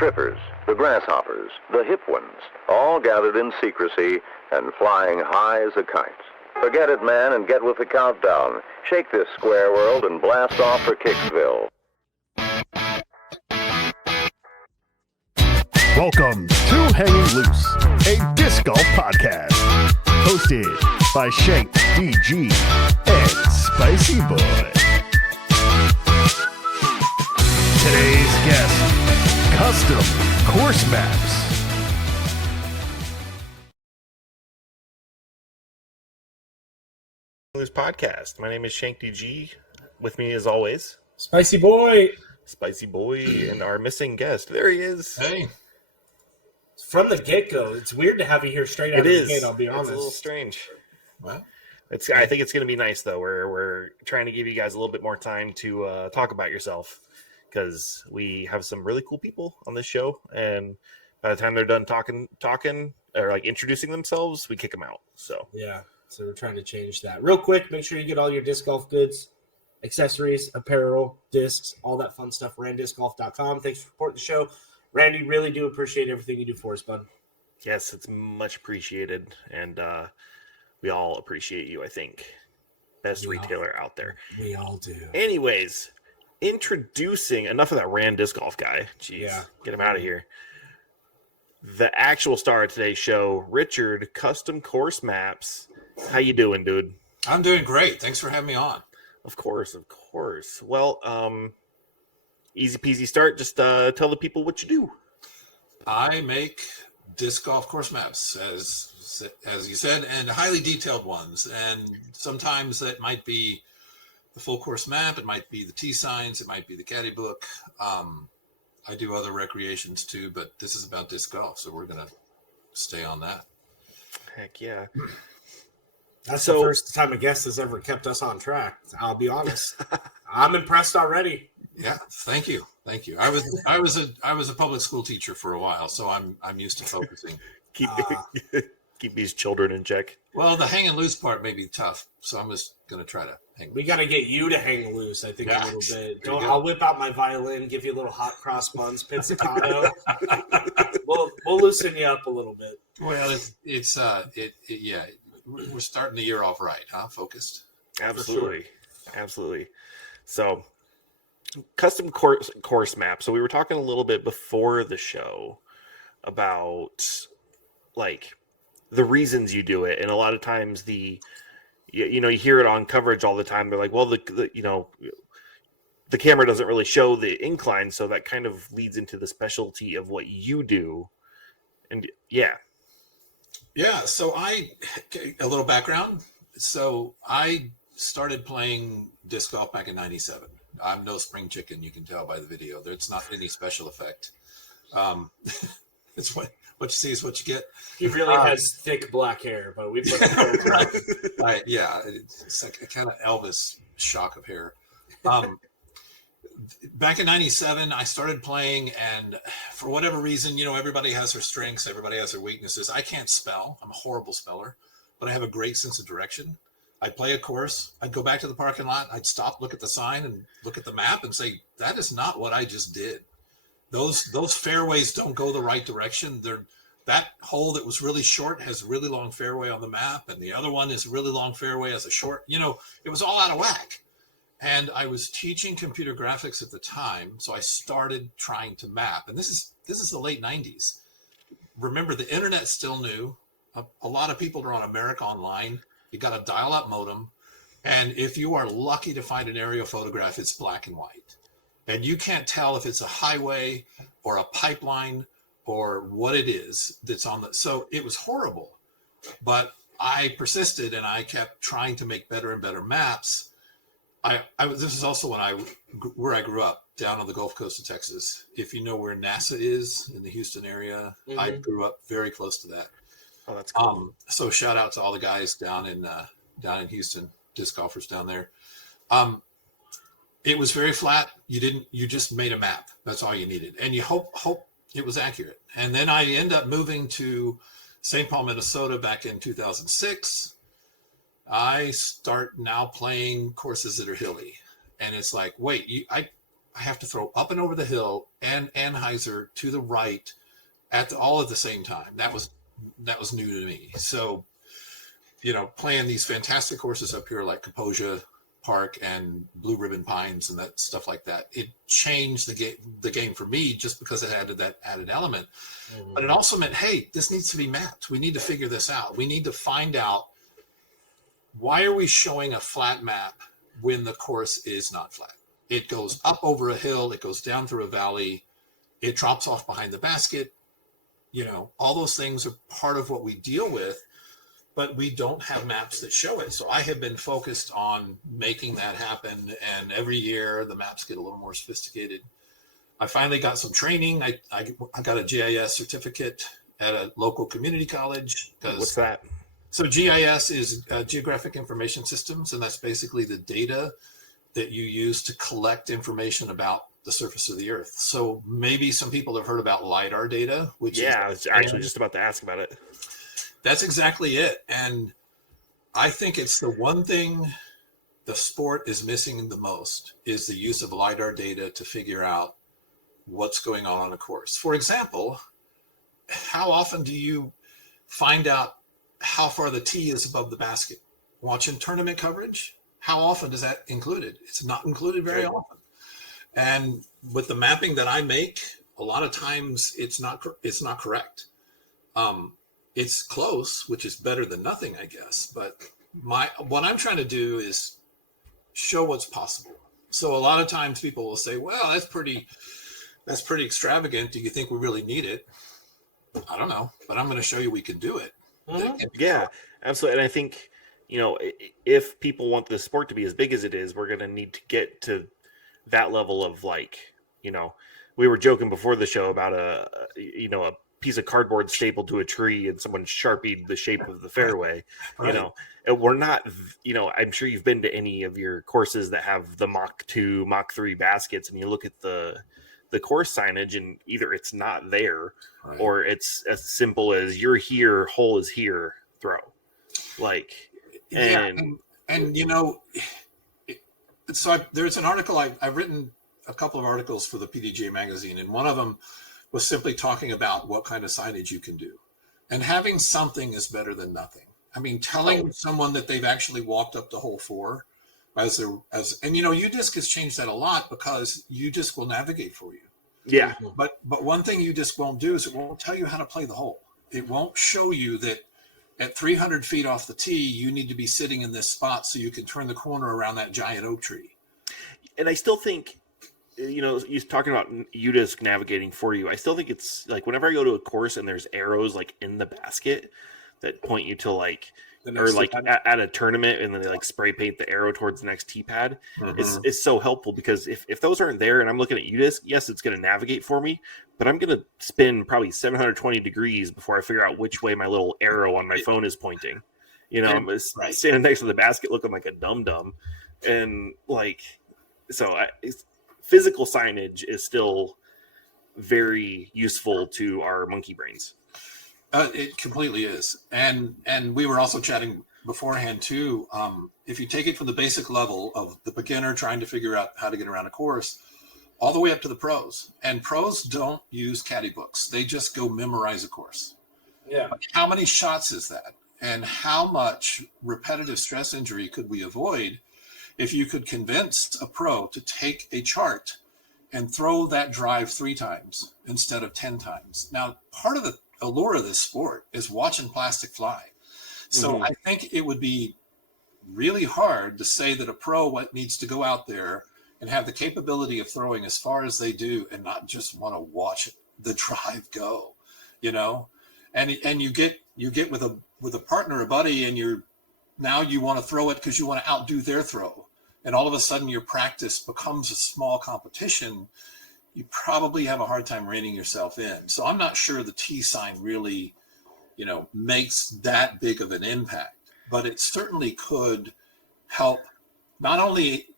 trippers, the grasshoppers, the hip ones, all gathered in secrecy and flying high as a kite. Forget it, man, and get with the countdown. Shake this square world and blast off for Kicksville. Welcome to Hanging Loose, a disc golf podcast, hosted by ShankedDG and Spiiciiboii. Today's guest, custom course maps. This podcast. My name is ShankedDG. With me, as always, Spiiciiboii, and our missing guest. There he is. Hey. From the get-go, it's weird to have you here straight out of the gate, I'll be honest. It's a little strange. Well, I think it's going to be nice, though. We're trying to give you guys a little bit more time to talk about yourself, because we have some really cool people on this show, and by the time they're done talking or like introducing themselves, we kick them out. So yeah, so we're trying to change that. Real quick, make sure you get all your disc golf goods, accessories, apparel, discs, all that fun stuff. RandDiscGolf.com. Thanks for supporting the show. Randy, really do appreciate everything you do for us, bud. yes, it's much appreciated, and we all appreciate you, I think. Best retailer out there. We all do. Anyways, introducing, enough of that Rand disc golf guy. Jeez, Yeah. Get him out of here. The actual star of today's show, Richard, Custom Course Maps. How you doing, dude? I'm doing great. Thanks for having me on. Of course. Well, easy peasy start. Just tell the people what you do. I make disc golf course maps, as you said, and highly detailed ones. And sometimes that might be the full course map. It might be the tee signs. It might be the caddy book. I do other recreations too, but this is about disc golf, so we're going to stay on that. Heck yeah. That's the first time a guest has ever kept us on track. I'll be honest. I'm impressed already. Yeah, thank you. I was a public school teacher for a while, so I'm used to focusing. Keep these children in check. Well, the hang and loose part may be tough, so I'm just going to try to hang. We got to get you to hang loose, I think, a little bit. I'll whip out my violin, give you a little hot cross buns, pizzicato. We'll loosen you up a little bit. Well, we're starting the year off right, huh? Focused. Absolutely. So, custom course map. So we were talking a little bit before the show about like the reasons you do it, and a lot of times you hear it on coverage all the time. They're like, well, the camera doesn't really show the incline, so that kind of leads into the specialty of what you do. And yeah. So a little background. So I started playing disc golf back in '97. I'm no spring chicken, you can tell by the video. There's not any special effect. It's what you see is what you get. He really has thick black hair, but we put it it's like a kind of Elvis shock of hair. Back in '97, I started playing, and for whatever reason, everybody has their strengths, everybody has their weaknesses. I can't spell. I'm a horrible speller, but I have a great sense of direction. I'd play a course. I'd go back to the parking lot. I'd stop, look at the sign, and look at the map and say, that is not what I just did. Those fairways don't go the right direction. That hole that was really short has a really long fairway on the map, and the other one is a really long fairway as a short. It was all out of whack. And I was teaching computer graphics at the time, so I started trying to map. And this is the late '90s. Remember, the internet's still new. A lot of people are on America Online. You got a dial-up modem, and if you are lucky to find an aerial photograph, it's black and white. And you can't tell if it's a highway or a pipeline or what it is that's on the. So it was horrible, but I persisted and I kept trying to make better and better maps. This is also where I grew up, down on the Gulf Coast of Texas. If you know where NASA is in the Houston area, I grew up very close to that. Oh, that's cool. So shout out to all the guys down in Houston, disc golfers down there. It was very flat. You just made a map. That's all you needed. And you hope it was accurate. And then I end up moving to St. Paul, Minnesota back in 2006. I start now playing courses that are hilly. And it's like, wait, I have to throw up and over the hill and Anheuser to the right all at the same time. That was new to me. So, playing these fantastic courses up here like Kaposia Park and Blue Ribbon Pines and that stuff like that, it changed the game for me just because it added that added element. Mm-hmm. But it also meant, hey, this needs to be mapped. We need to figure this out. We need to find out, why are we showing a flat map when the course is not flat? It goes up over a hill, it goes down through a valley, it drops off behind the basket. All those things are part of what we deal with, but we don't have maps that show it. So I have been focused on making that happen. And every year the maps get a little more sophisticated. I finally got some training. I got a GIS certificate at a local community college. What's that? So GIS is Geographic Information Systems, and that's basically the data that you use to collect information about the surface of the earth. So maybe some people have heard about LiDAR data, which I was actually just about to ask about it. That's exactly it. And I think it's the one thing the sport is missing the most is the use of LiDAR data to figure out what's going on a course. For example, how often do you find out how far the tee is above the basket? Watching tournament coverage, how often is that included? It's not included very often. And with the mapping that I make, a lot of times it's not correct. It's close, which is better than nothing, I guess. But what I'm trying to do is show what's possible. So a lot of times people will say, well, that's pretty extravagant. Do you think we really need it? I don't know, but I'm going to show you we can do it. Mm-hmm. Yeah, absolutely. And I think, if people want the sport to be as big as it is, we're going to need to get to that level of we were joking before the show about a piece of cardboard stapled to a tree and someone sharpied the shape of the fairway. Right. And we're not, I'm sure you've been to any of your courses that have the Mach 2, Mach 3 baskets, and you look at the course signage and either it's not there, right, or it's as simple as you're here, hole is here, throw. So there's an article, I've written a couple of articles for the PDGA magazine, and one of them was simply talking about what kind of signage you can do. And having something is better than nothing. I mean, telling someone that they've actually walked up to hole 4 UDisc has changed that a lot because UDisc will navigate for you. Yeah. But one thing UDisc won't do is it won't tell you how to play the hole. It won't show you that at 300 feet off the tee, you need to be sitting in this spot so you can turn the corner around that giant oak tree. And I still think, you're talking about UDisc navigating for you. I still think it's whenever I go to a course and there's arrows in the basket that point you to at a tournament, and then they spray paint the arrow towards the next tee pad. Mm-hmm. It's so helpful because if those aren't there and I'm looking at UDisc, yes, it's going to navigate for me, but I'm going to spin probably 720 degrees before I figure out which way my little arrow on my phone is pointing. I'm standing next to the basket looking like a dum-dum. And physical signage is still very useful to our monkey brains. It completely is. And we were also chatting beforehand too. If you take it from the basic level of the beginner trying to figure out how to get around a course, all the way up to the pros. And pros don't use caddy books. They just go memorize a course. Yeah. How many shots is that? And how much repetitive stress injury could we avoid if you could convince a pro to take a chart and throw that drive 3 times instead of 10 times? Now, part of the allure of this sport is watching plastic fly. So I think it would be really hard to say that a pro needs to go out there and have the capability of throwing as far as they do and not just want to watch the drive go, and you get with a partner, a buddy, and you want to throw it because you want to outdo their throw. And all of a sudden your practice becomes a small competition. You probably have a hard time reining yourself in. So I'm not sure the T sign really, makes that big of an impact, but it certainly could help not only,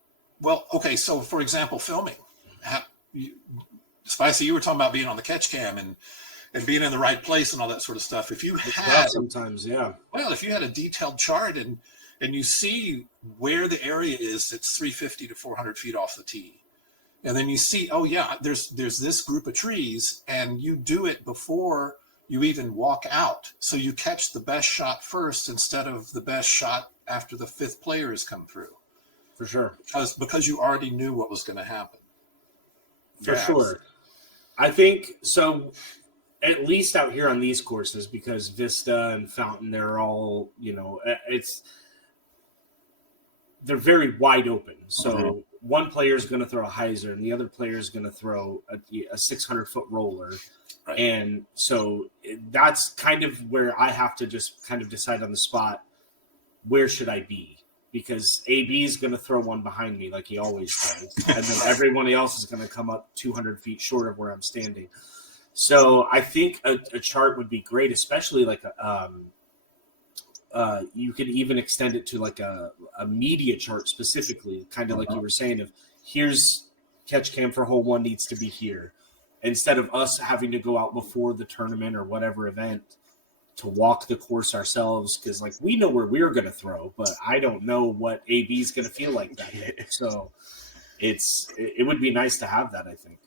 so for example, filming. Spicy, you were talking about being on the catch cam and being in the right place and all that sort of stuff. If you had sometimes, yeah. Well, if you had a detailed chart and you see where the area is that's 350 to 400 feet off the tee, And then you see, oh yeah, there's this group of trees, and you do it before you even walk out. So you catch the best shot first instead of the best shot after the fifth player has come through. For sure. Because you already knew what was going to happen. For sure. I think so. At least out here on these courses, because Vista and Fountain, they're all, they're very wide open. So one player is going to throw a hyzer and the other player is going to throw a 600-foot roller. Right. And so that's kind of where I have to just kind of decide on the spot, where should I be? Because AB is going to throw one behind me like he always does. And then everyone else is going to come up 200 feet short of where I'm standing. So I think a chart would be great, especially like you could even extend it to like a media chart specifically, kind of like you were saying, of here's catch cam for hole 1 needs to be here. Instead of us having to go out before the tournament or whatever event to walk the course ourselves, because like we know where we're going to throw, but I don't know what AB is going to feel like that day. So it would be nice to have that, I think.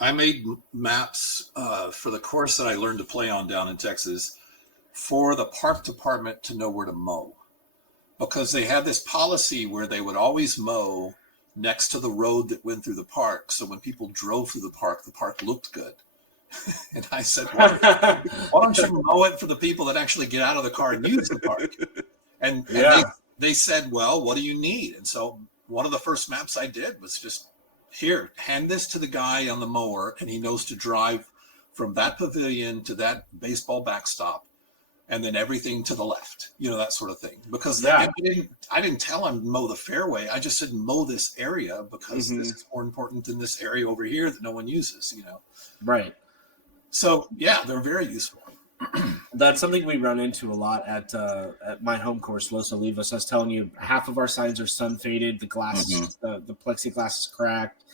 I made maps for the course that I learned to play on down in Texas for the park department to know where to mow, because they had this policy where they would always mow next to the road that went through the park. So when people drove through the park looked good. And I said, why don't you mow it for the people that actually get out of the car and use the park? And they said, well, what do you need? And so one of the first maps I did was just, here, hand this to the guy on the mower, and he knows to drive from that pavilion to that baseball backstop, and then everything to the left, that sort of thing. Because I didn't tell him mow the fairway. I just said mow this area because this is more important than this area over here that no one uses, Right. So, yeah, they're very useful. That's something we run into a lot at my home course, Los Olivos. I was telling you, half of our signs are sun faded. The glass, the plexiglass is cracked,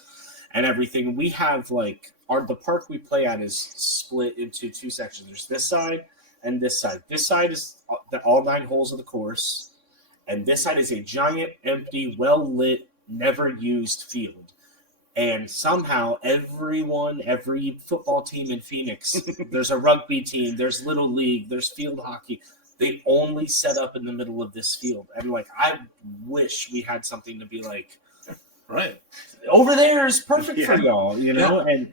and everything. We have the park we play at is split into 2 sections. There's this side and this side. This side is all 9 holes of the course, and this side is a giant, empty, well lit, never used field. And somehow every football team in Phoenix, there's a rugby team, there's Little League, there's field hockey. They only set up in the middle of this field. And I wish we had something to be like, right, over there is perfect for y'all, And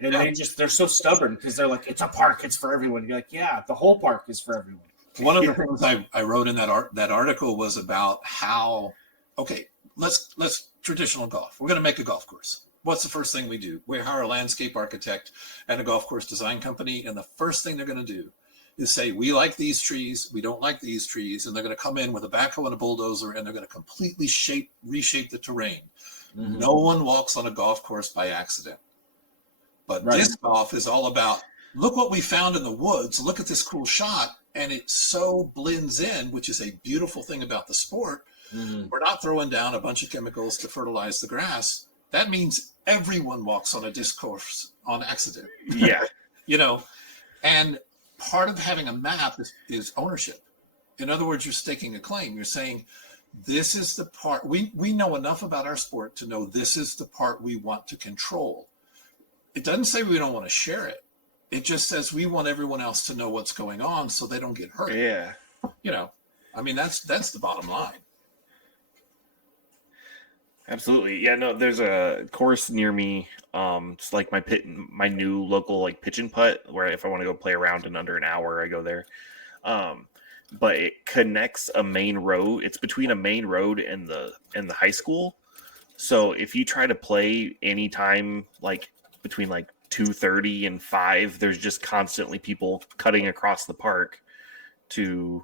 they're so stubborn because they're like, it's a park, it's for everyone. You're like, yeah, the whole park is for everyone. One of the things I wrote in that article was about how, let's traditional golf. We're going to make a golf course. What's the first thing we do? We hire a landscape architect and a golf course design company, and the first thing they're going to do is say, we like these trees, we don't like these trees, and they're going to come in with a backhoe and a bulldozer, and they're going to completely reshape the terrain. Mm-hmm. No one walks on a golf course by accident. But disc golf is all about, look what we found in the woods, look at this cool shot, and it so blends in, which is a beautiful thing about the sport. Mm-hmm. We're not throwing down a bunch of chemicals to fertilize the grass. That means everyone walks on a disc course on accident. Yeah. And part of having a map is ownership. In other words, you're staking a claim. You're saying, this is the part, we know enough about our sport to know this is the part we want to control. It doesn't say we don't want to share it. It just says we want everyone else to know what's going on so they don't get hurt. Yeah. That's the bottom line. Absolutely. Yeah, no, there's a course near me. It's like my new local pitch and putt, where if I want to go play around in under an hour, I go there. But it connects a main road. It's between a main road and the high school. So if you try to play anytime between 2:30 and 5, there's just constantly people cutting across the park to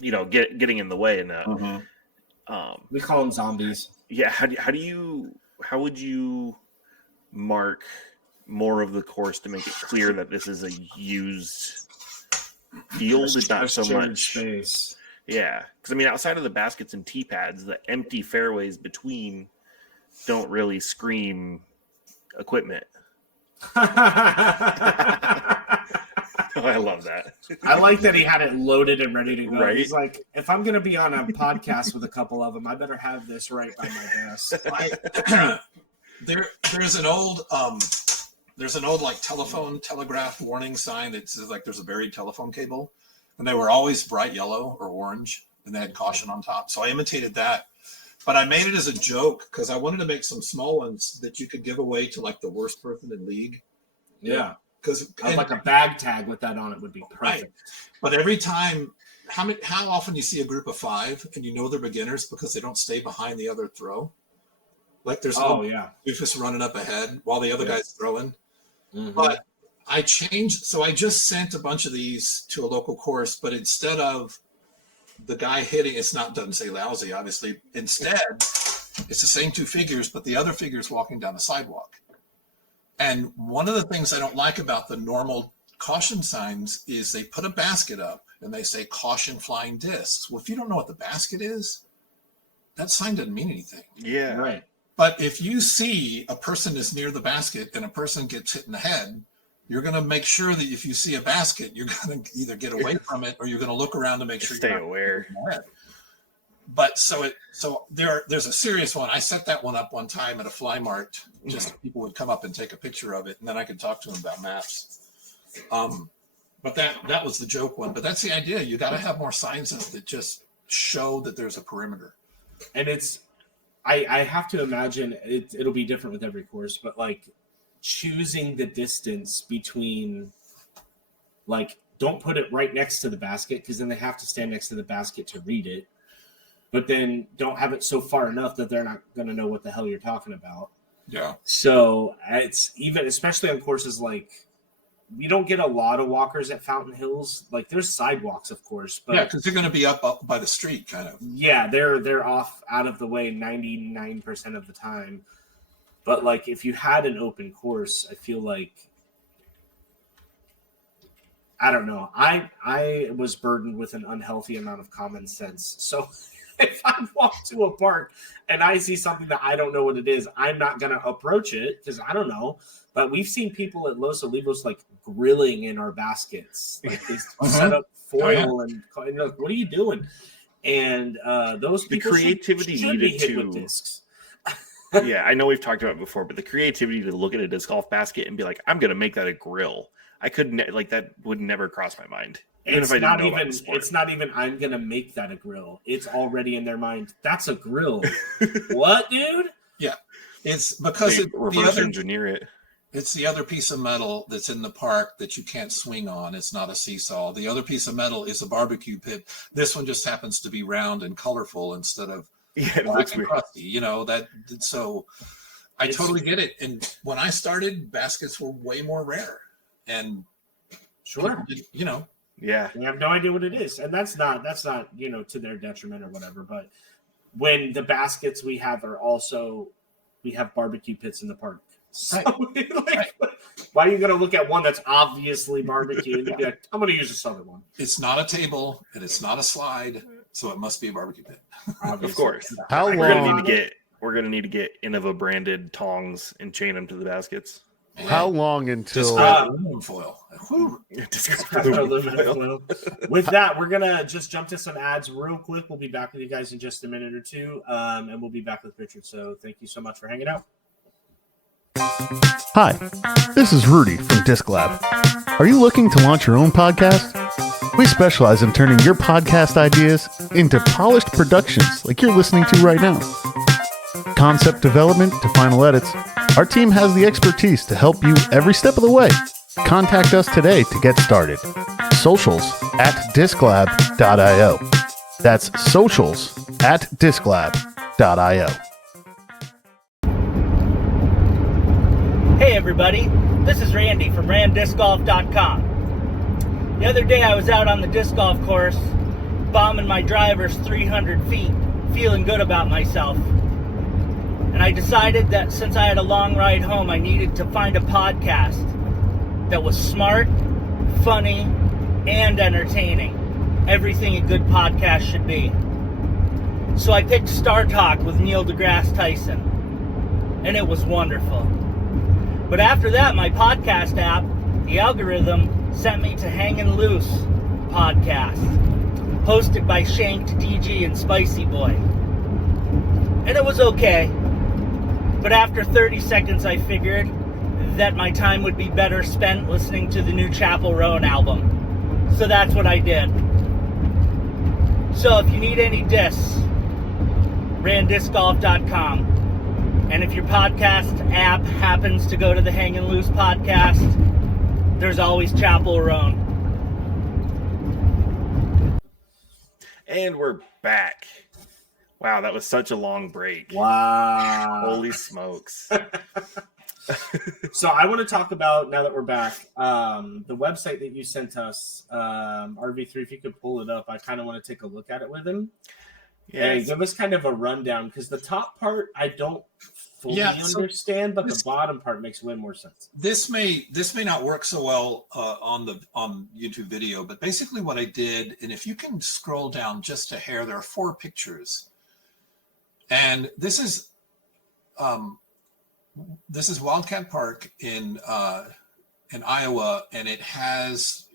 getting in the way. And we call them zombies. Yeah. How would you mark more of the course to make it clear that this is a used field? It's not so much space. Yeah. Because outside of the baskets and tee pads, the empty fairways between don't really scream equipment. I love that. I like that he had it loaded and ready to go. Right. He's like, if I'm going to be on a podcast with a couple of them, I better have this right by my desk. There's an old like telegraph warning sign that says like there's a buried telephone cable, and they were always bright yellow or orange, and they had caution on top. So I imitated that, but I made it as a joke because I wanted to make some small ones that you could give away to like the worst person in league. Yeah. Because like a bag tag with that on it would be perfect. Right. But every time, how often you see a group of 5 and you know they're beginners because they don't stay behind the other throw? Like there's you're just running up ahead while the other guy's throwing. Mm-hmm. But I changed, so I just sent a bunch of these to a local course, but instead of the guy hitting, doesn't say lousy, obviously. Instead, it's the same 2 figures, but the other figure is walking down the sidewalk. And one of the things I don't like about the normal caution signs is they put a basket up and they say caution flying discs. Well, if you don't know what the basket is, that sign doesn't mean anything. Yeah. Right. But if you see a person is near the basket and a person gets hit in the head, you're going to make sure that if you see a basket, you're going to either get away from it or you're going to look around to make sure stay aware. But there's a serious one. I set that one up one time at a fly mart, just so people would come up and take a picture of it, and then I could talk to them about maps. But that was the joke one. But that's the idea. You got to have more signs up that just show that there's a perimeter. And I have to imagine it'll be different with every course, but like choosing the distance between, like, don't put it right next to the basket because then they have to stand next to the basket to read it. But then don't have it so far enough that they're not going to know what the hell you're talking about. Yeah. So it's even, especially on courses like, we don't get a lot of walkers at Fountain Hills. Like there's sidewalks, of course, but because they're going to be up by the street, kind of. Yeah, they're off out of the way 99% of the time. But like if you had an open course, I feel like, I don't know. I was burdened with an unhealthy amount of common sense. So if I walk to a park and I see something that I don't know what it is, I'm not going to approach it because I don't know. But we've seen people at Los Olivos like grilling in our baskets. Like they set up foil and like, what are you doing? And those people should be hit with discs. Yeah, I know we've talked about it before, but the creativity to look at a disc golf basket and be like, I'm going to make that a grill. I couldn't, like, that would never cross my mind. It's not even I'm going to make that a grill. It's already in their mind. That's a grill. What, dude? Yeah. It's because engineer it. It's the other piece of metal that's in the park that you can't swing on. It's not a seesaw. The other piece of metal is a barbecue pit. This one just happens to be round and colorful instead of black and crusty. You know, so I totally get it. And when I started, baskets were way more rare. And sure, you know, yeah, they have no idea what it is, and that's not to their detriment or whatever. But when the baskets we have we have barbecue pits in the park. So, right. Why are you going to look at one that's obviously barbecue and be like, I'm going to use this other one? It's not a table and it's not a slide, so it must be a barbecue pit. Of course. How long? We're going to need to get Innova branded tongs and chain them to the baskets. How long until aluminum foil? Aluminum foil. With that, we're gonna just jump to some ads real quick. We'll be back with you guys in just a minute or two, and we'll be back with Richard. So thank you so much for hanging out. Hi, this is Rudy from Disc Lab. Are you looking to launch your own podcast? We specialize in turning your podcast ideas into polished productions like you're listening to right now. Concept development to final edits, our team has the expertise to help you every step of the way. Contact us today to get started. Socials@disclab.io. That's socials@disclab.io. Hey everybody, this is Randy from RandDiscGolf.com. The other day I was out on the disc golf course, bombing my drivers 300 feet, feeling good about myself. And I decided that since I had a long ride home, I needed to find a podcast that was smart, funny, and entertaining. Everything a good podcast should be. So I picked Star Talk with Neil deGrasse Tyson, and it was wonderful. But after that, my podcast app, the algorithm, sent me to Hangin' Loose podcast, hosted by ShankedDG and Spiiciiboii. And it was okay, but after 30 seconds I figured that my time would be better spent listening to the new Chapel Roan album. So that's what I did. So if you need any discs, randdiscgolf.com. And if your podcast app happens to go to the Hangin' Loose podcast, there's always Chapel Roan. And we're back. Wow, that was such a long break. Wow. Holy smokes. So I want to talk about, now that we're back, the website that you sent us, RV3, if you could pull it up. I kind of want to take a look at it with him. And give us kind of a rundown, because the top part I don't fully understand, but the bottom part makes way more sense. This may not work so well on YouTube video, but basically what I did, and if you can scroll down just a hair, there are 4 pictures, and this is Wildcat Park in Iowa, and it has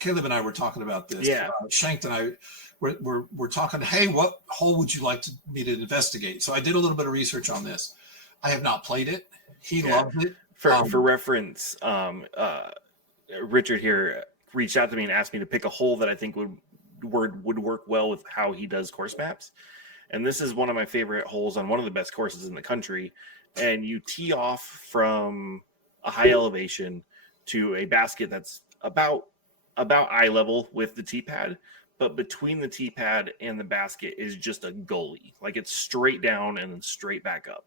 Caleb and I were talking about this. Yeah, Shanked and I. We're talking, hey, what hole would you like me to investigate? So I did a little bit of research on this. I have not played it. He loved it. For reference, Richard here reached out to me and asked me to pick a hole that I think would work well with how he does course maps. And this is one of my favorite holes on one of the best courses in the country. And you tee off from a high elevation to a basket that's about eye level with the tee pad. But between the tee pad and the basket is just a gully. Like, it's straight down and then straight back up.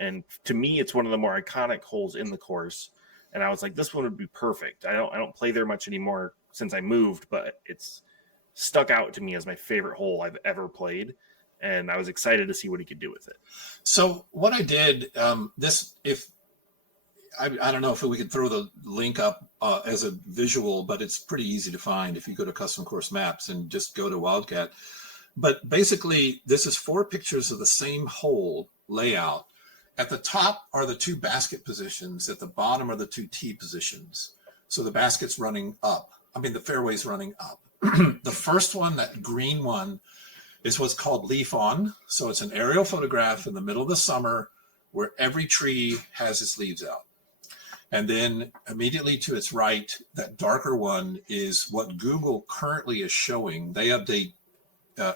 And to me, it's one of the more iconic holes in the course. And I was like, this one would be perfect. I don't play there much anymore since I moved, but it's stuck out to me as my favorite hole I've ever played. And I was excited to see what he could do with it. So what I did, I don't know if we could throw the link up as a visual, but it's pretty easy to find if you go to Custom Course Maps and just go to Wildcat. But basically, this is 4 pictures of the same hole layout. At the top are the 2 basket positions. At the bottom are the 2 tee positions. So the basket's running up. The fairway's running up. The first one, that green one, is what's called leaf on. So it's an aerial photograph in the middle of the summer where every tree has its leaves out. And then immediately to its right, that darker one is what Google currently is showing. They update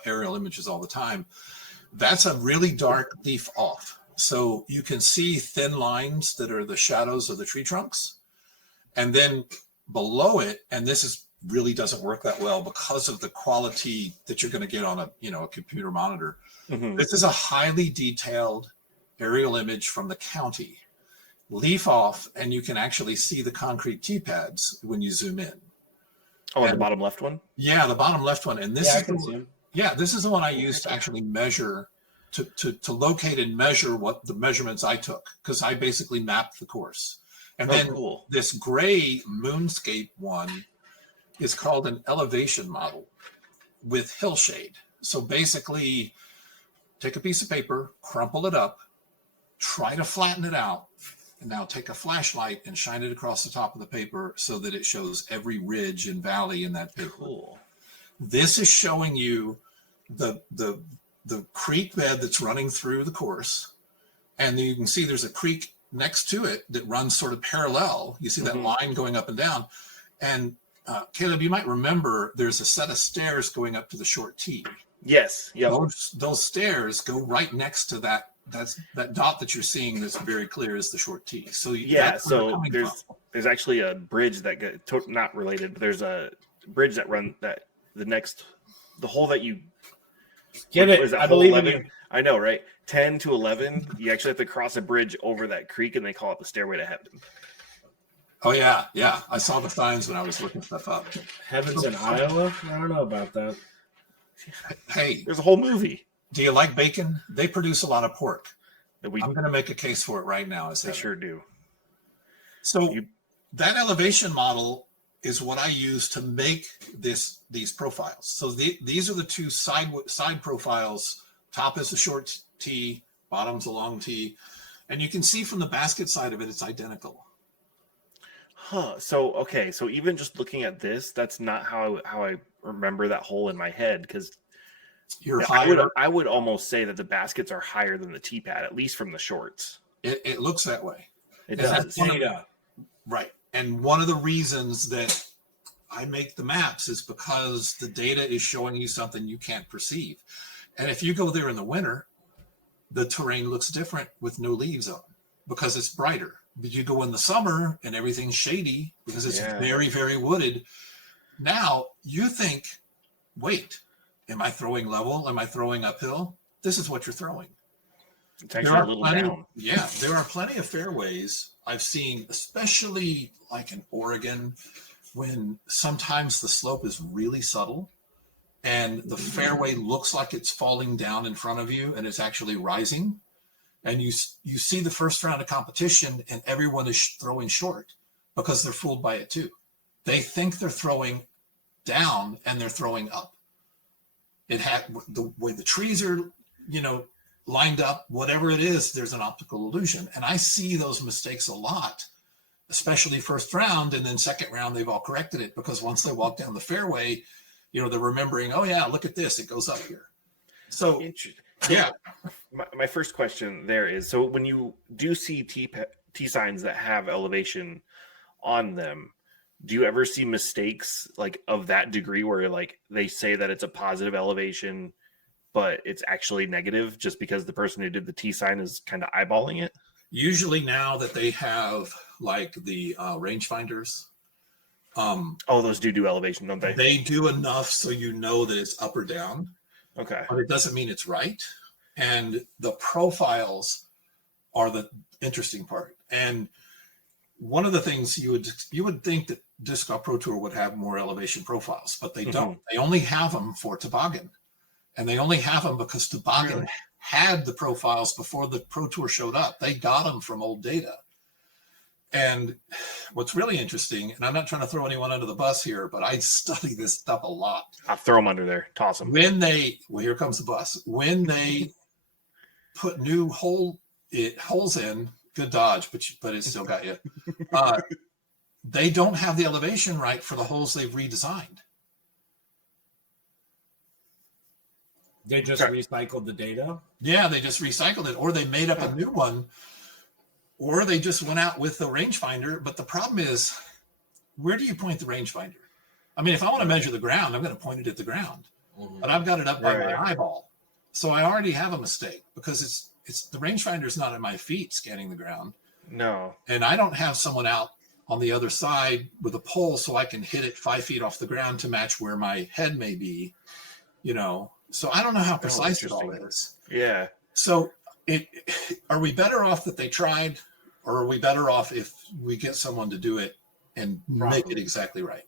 aerial images all the time. That's a really dark leaf off. So you can see thin lines that are the shadows of the tree trunks. And then below it, and this really doesn't work that well because of the quality that you're going to get on a computer monitor. Mm-hmm. This is a highly detailed aerial image from the county. Leaf off, and you can actually see the concrete tee pads when you zoom in. Oh, and the bottom left one? Yeah, the bottom left one. And this is the one I used to actually measure, to locate and measure what the measurements I took, because I basically mapped the course. And this gray moonscape one is called an elevation model with hillshade. So basically, take a piece of paper, crumple it up, try to flatten it out, and now take a flashlight and shine it across the top of the paper so that it shows every ridge and valley in that paper. Cool. This is showing you the creek bed that's running through the course. And then you can see there's a creek next to it that runs sort of parallel. You see that line going up and down. And Caleb, you might remember there's a set of stairs going up to the short tee. Yes. Yep. Those stairs go right next to that. That dot that you're seeing that's very clear is the short tee. So there's actually a bridge that not related, but there's a bridge that the hole that you get it. I believe 11? in you. I know, right? 10 to 11, you actually have to cross a bridge over that creek, and they call it the Stairway to Heaven. Oh yeah. I saw the signs when I was looking stuff up. Heaven's in Iowa. I don't know about that. Hey, there's a whole movie. Do you like bacon? They produce a lot of pork. I'm going to make a case for it right now. I sure do. So that elevation model is what I use to make these profiles. So these are the 2 side profiles. Top is a short tee, bottom's a long tee. And you can see from the basket side of it, it's identical. So okay, so even just looking at this, that's not how I remember that hole in my head, because You're I would higher. I would almost say that the baskets are higher than the tee pad, at least from the shorts. It looks that way. It And does. that's one of- Data. Right. And one of the reasons that I make the maps is because the data is showing you something you can't perceive. And if you go there in the winter, the terrain looks different with no leaves on because it's brighter. But you go in the summer and everything's shady because it's very, very wooded. Now you think, wait, am I throwing level? Am I throwing uphill? This is what you're throwing. It's actually a little down. Yeah, there are plenty of fairways I've seen, especially like in Oregon, when sometimes the slope is really subtle and the fairway looks like it's falling down in front of you and it's actually rising. And you see the first round of competition and everyone is throwing short because they're fooled by it too. They think they're throwing down and they're throwing up. It had the way the trees are, lined up, whatever it is, there's an optical illusion. And I see those mistakes a lot, especially first round, and then second round, they've all corrected it because once they walk down the fairway, they're remembering, oh yeah, look at this, it goes up here. So yeah. My first question there is, so when you do see T signs that have elevation on them, do you ever see mistakes like of that degree where like they say that it's a positive elevation, but it's actually negative just because the person who did the T sign is kind of eyeballing it? Usually now that they have like the rangefinders, those do elevation, don't they? They do enough so you know that it's up or down. Okay. But it doesn't mean it's right. And the profiles are the interesting part. And one of the things you would think that Disc Golf Pro Tour would have more elevation profiles, but they don't. They only have them for toboggan. And they only have them because toboggan had the profiles before the Pro Tour showed up. They got them from old data. And what's really interesting, and I'm not trying to throw anyone under the bus here, but I study this stuff a lot. I'll throw them under there, toss them. Here comes the bus. When they put new holes in, good dodge, but it still got you. They don't have the elevation right for the holes they've redesigned. They just recycled the data? Yeah, they just recycled it, or they made up a new one, or they just went out with the rangefinder. But the problem is, where do you point the rangefinder? I mean, if I want to measure the ground, I'm going to point it at the ground, but I've got it up by my eyeball. So I already have a mistake because it's the rangefinder is not at my feet scanning the ground. No. And I don't have someone out on the other side with a pole so I can hit it 5 feet off the ground to match where my head may be, So I don't know how precise it all is. Yeah. So are we better off that they tried, or are we better off if we get someone to do it and make it exactly right?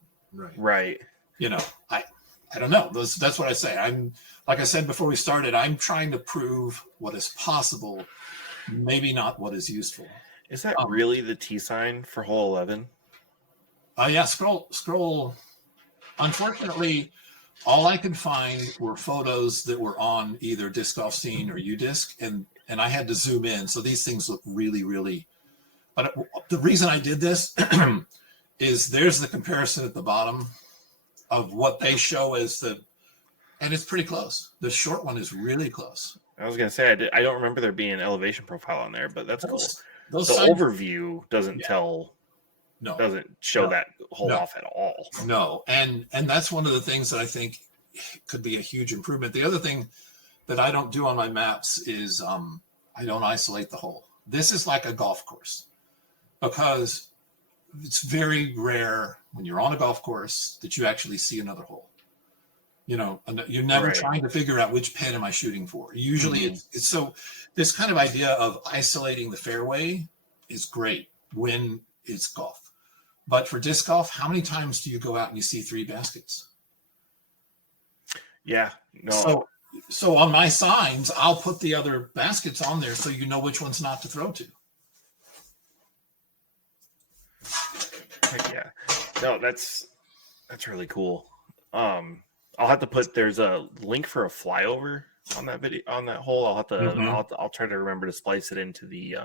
Right. I don't know. That's what I say. Like I said before we started, I'm trying to prove what is possible, maybe not what is useful. Is that really the T sign for hole 11? Yeah, scroll. Unfortunately, all I could find were photos that were on either Disc Golf Scene or UDisc, and I had to zoom in. So these things look really, really. But the reason I did this is there's the comparison at the bottom of what they show as and it's pretty close. The short one is really close. I was gonna say I don't remember there being an elevation profile on there, but that's cool. The signs, overview doesn't doesn't show that hole off at all. No, and that's one of the things that I think could be a huge improvement. The other thing that I don't do on my maps is I don't isolate the hole. This is like a golf course because it's very rare when you're on a golf course that you actually see another hole. You're never trying to figure out which pin am I shooting for. Usually it's so this kind of idea of isolating the fairway is great when it's golf. But for disc golf, how many times do you go out and you see 3 baskets? Yeah. No. So on my signs, I'll put the other baskets on there so you know which ones not to throw to. Yeah. No, that's really cool. I'll have to there's a link for a flyover on that video, on that hole. I'll try to remember to splice it into the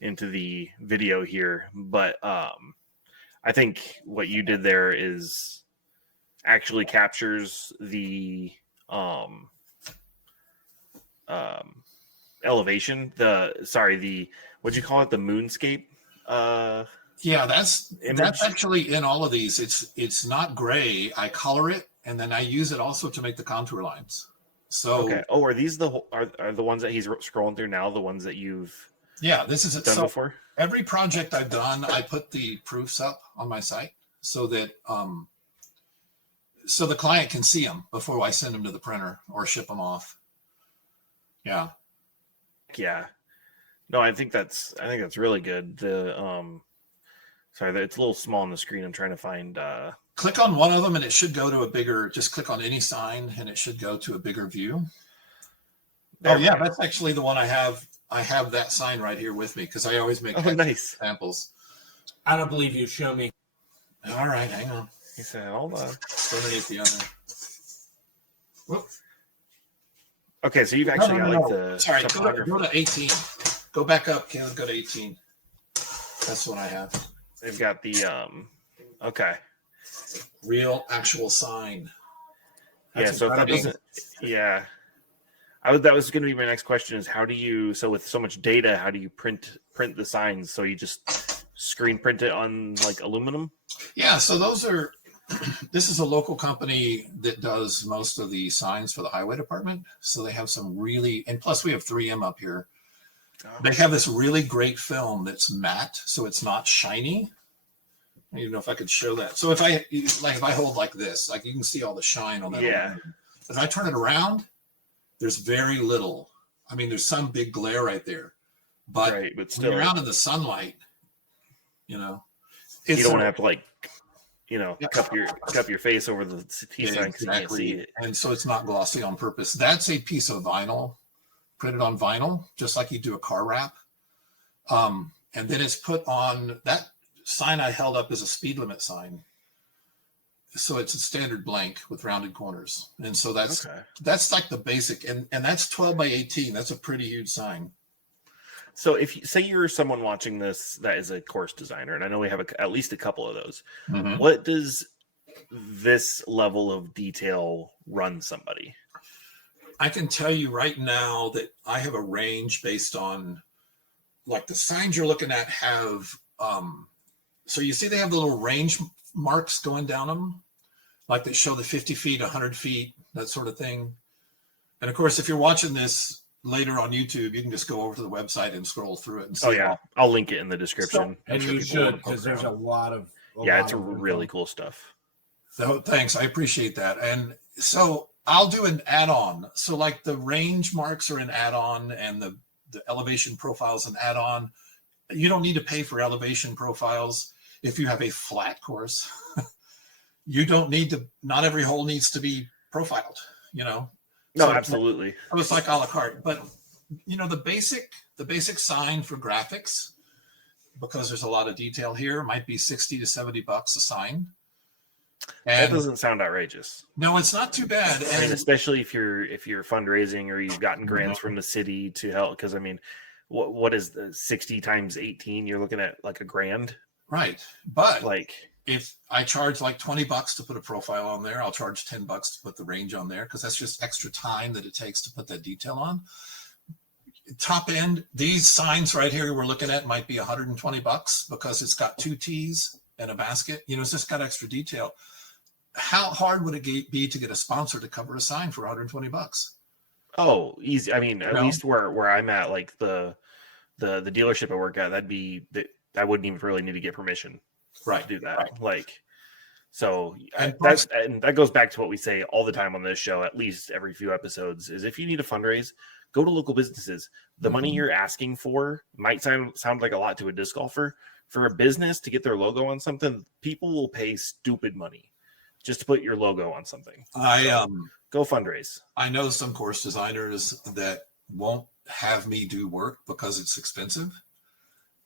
into the video here, but I think what you did there is actually captures the elevation. What'd you call it? The moonscape. Yeah, that's Image? actually in all of these. It's not gray. I color it, and then I use it also to make the contour lines. So Okay. Oh, are these are the ones that he's scrolling through now? The ones that you've yeah, this is it. done So before? every project I've done, I put the proofs up on my site so that so the client can see them before I send them to the printer or ship them off. Yeah. Yeah. No, I think that's really good. Sorry, it's a little small on the screen. I'm trying to find. Click on one of them and it should go to a bigger. Just click on any sign and it should go to a bigger view. There Oh we yeah, go. that's actually the one I have. I have that sign right here with me because I always make Nice. samples. I don't believe you. Show me. All right, hang on. He said, "Hold on." It's underneath the other. Whoop. Okay, so you've actually got like No. the Sorry, topography. go to 18. Go back up, Caleb. Go to 18. That's what I have. They've got the Okay. Real, actual sign. Yeah. So if that doesn't. Yeah. That was going to be my next question: is how do you? So with so much data, how do you print the signs? So you just screen print it on like aluminum? Yeah. So those are. This is a local company that does most of the signs for the highway department. So they have some really, and plus we have 3M up here. They have this really great film that's matte, so it's not shiny. I don't even know if I could show that. So if I hold like this, like you can see all the shine on that. Yeah. aluminum. If I turn it around, there's very little. I mean, there's some big glare right there, but, Right, but when still, you're out in the sunlight, you know, you it's don't want to have to like, Yeah. cup your face over the piece sign because you can't see it. And so it's not glossy on purpose. That's a piece of vinyl, printed on vinyl, just like you do a car wrap. And then it's put on. That sign I held up is a speed limit sign. So it's a standard blank with rounded corners. And so that's like the basic. And that's 12 by 18. That's a pretty huge sign. So if you say you're someone watching this that is a course designer, and I know we have at least a couple of those, what does this level of detail run somebody? I can tell you right now that I have a range based on, like, the signs you're looking at have, so you see they have the little range marks going down them, like they show the 50 feet, 100 feet, that sort of thing. And of course, if you're watching this later on YouTube, you can just go over to the website and scroll through it and see. Oh yeah, I'll link it in the description. And you should, because there's a lot of. It's really cool stuff. So thanks, I appreciate that. And so I'll do an add-on. So like the range marks are an add-on, and the elevation profiles an add-on. You don't need to pay for elevation profiles if you have a flat course. You don't need to. Not every hole needs to be profiled. No, So absolutely. it's like a la carte, but the basic sign for graphics, because there's a lot of detail here, might be $60 to $70 a sign. And That doesn't sound outrageous. no, it's not too bad. I mean, And especially if you're fundraising or you've gotten grants from the city to help. Because I mean, what is the 60 times 18? You're looking at like $1,000. right, but Like, if I charge like $20 to put a profile on there, I'll charge $10 to put the range on there, because that's just extra time that it takes to put that detail on. Top end, these signs right here we're looking at might be $120 because it's got 2 T's and a basket. It's just got extra detail. How hard would it be to get a sponsor to cover a sign for $120? oh, easy. I mean, at least where I'm at, like the dealership I work at, I wouldn't even really need to get permission Right. to do that. Right. Like, so And that goes back to what we say all the time on this show, at least every few episodes, is if you need to fundraise, go to local businesses. The money you're asking for might sound like a lot to a disc golfer. For a business to get their logo on something, people will pay stupid money just to put your logo on something. Go fundraise. I know some course designers that won't have me do work because it's expensive.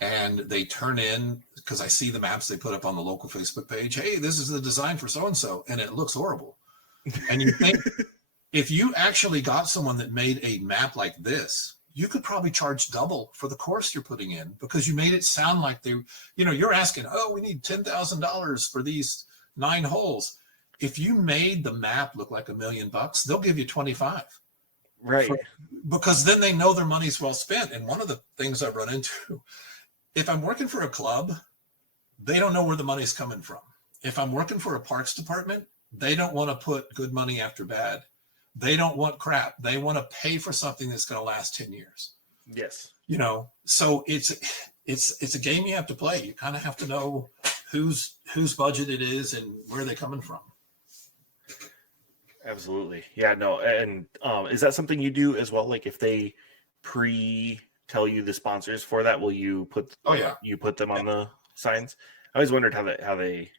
And they turn in, because I see the maps they put up on the local Facebook page. Hey, this is the design for so-and-so. And it looks horrible. And you think, if you actually got someone that made a map like this, you could probably charge double for the course you're putting in because you made it sound like you're asking, oh, we need $10,000 for these 9 holes. If you made the map look like $1 million, they'll give you 25. Right. Because then they know their money's well spent. And one of the things I run into, if I'm working for a club, they don't know where the money's coming from. If I'm working for a parks department, they don't want to put good money after bad. They don't want crap. They want to pay for something that's going to last 10 years. Yes. So it's a game you have to play. You kind of have to know whose budget it is and where they're coming from. Absolutely. Yeah, no. And is that something you do as well? Like if they tell you the sponsors for that, will you put them on the signs? I always wondered how they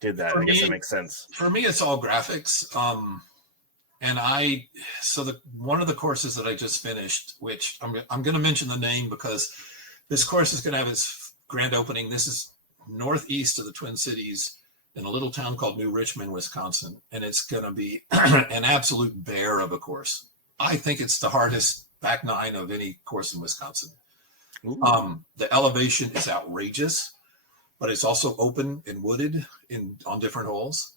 did that. I guess that makes sense. For me, it's all graphics. And one of the courses that I just finished, which I'm going to mention the name because this course is going to have its grand opening. This is northeast of the Twin Cities in a little town called New Richmond, Wisconsin. And it's going to be an absolute bear of a course. I think it's the hardest back 9 of any course in Wisconsin. The elevation is outrageous, but it's also open and wooded on different holes.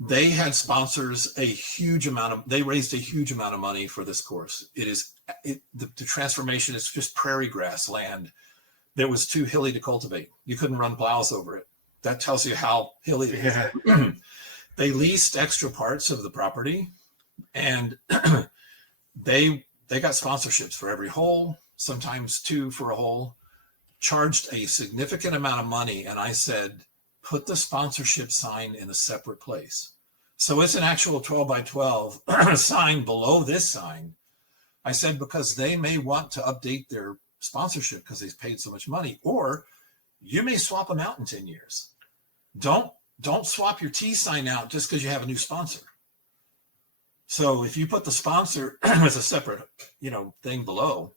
They had sponsors they raised a huge amount of money for this course. The transformation is just prairie grass land that was too hilly to cultivate. You couldn't run plows over it. That tells you how hilly it is. Yeah. They leased extra parts of the property and they got sponsorships for every hole, sometimes 2 for a hole, charged a significant amount of money. And I said, put the sponsorship sign in a separate place. So it's an actual 12 by 12 sign below this sign. I said, because they may want to update their sponsorship because they've paid so much money, or you may swap them out in 10 years. Don't swap your T sign out just because you have a new sponsor. So if you put the sponsor as a separate, thing below,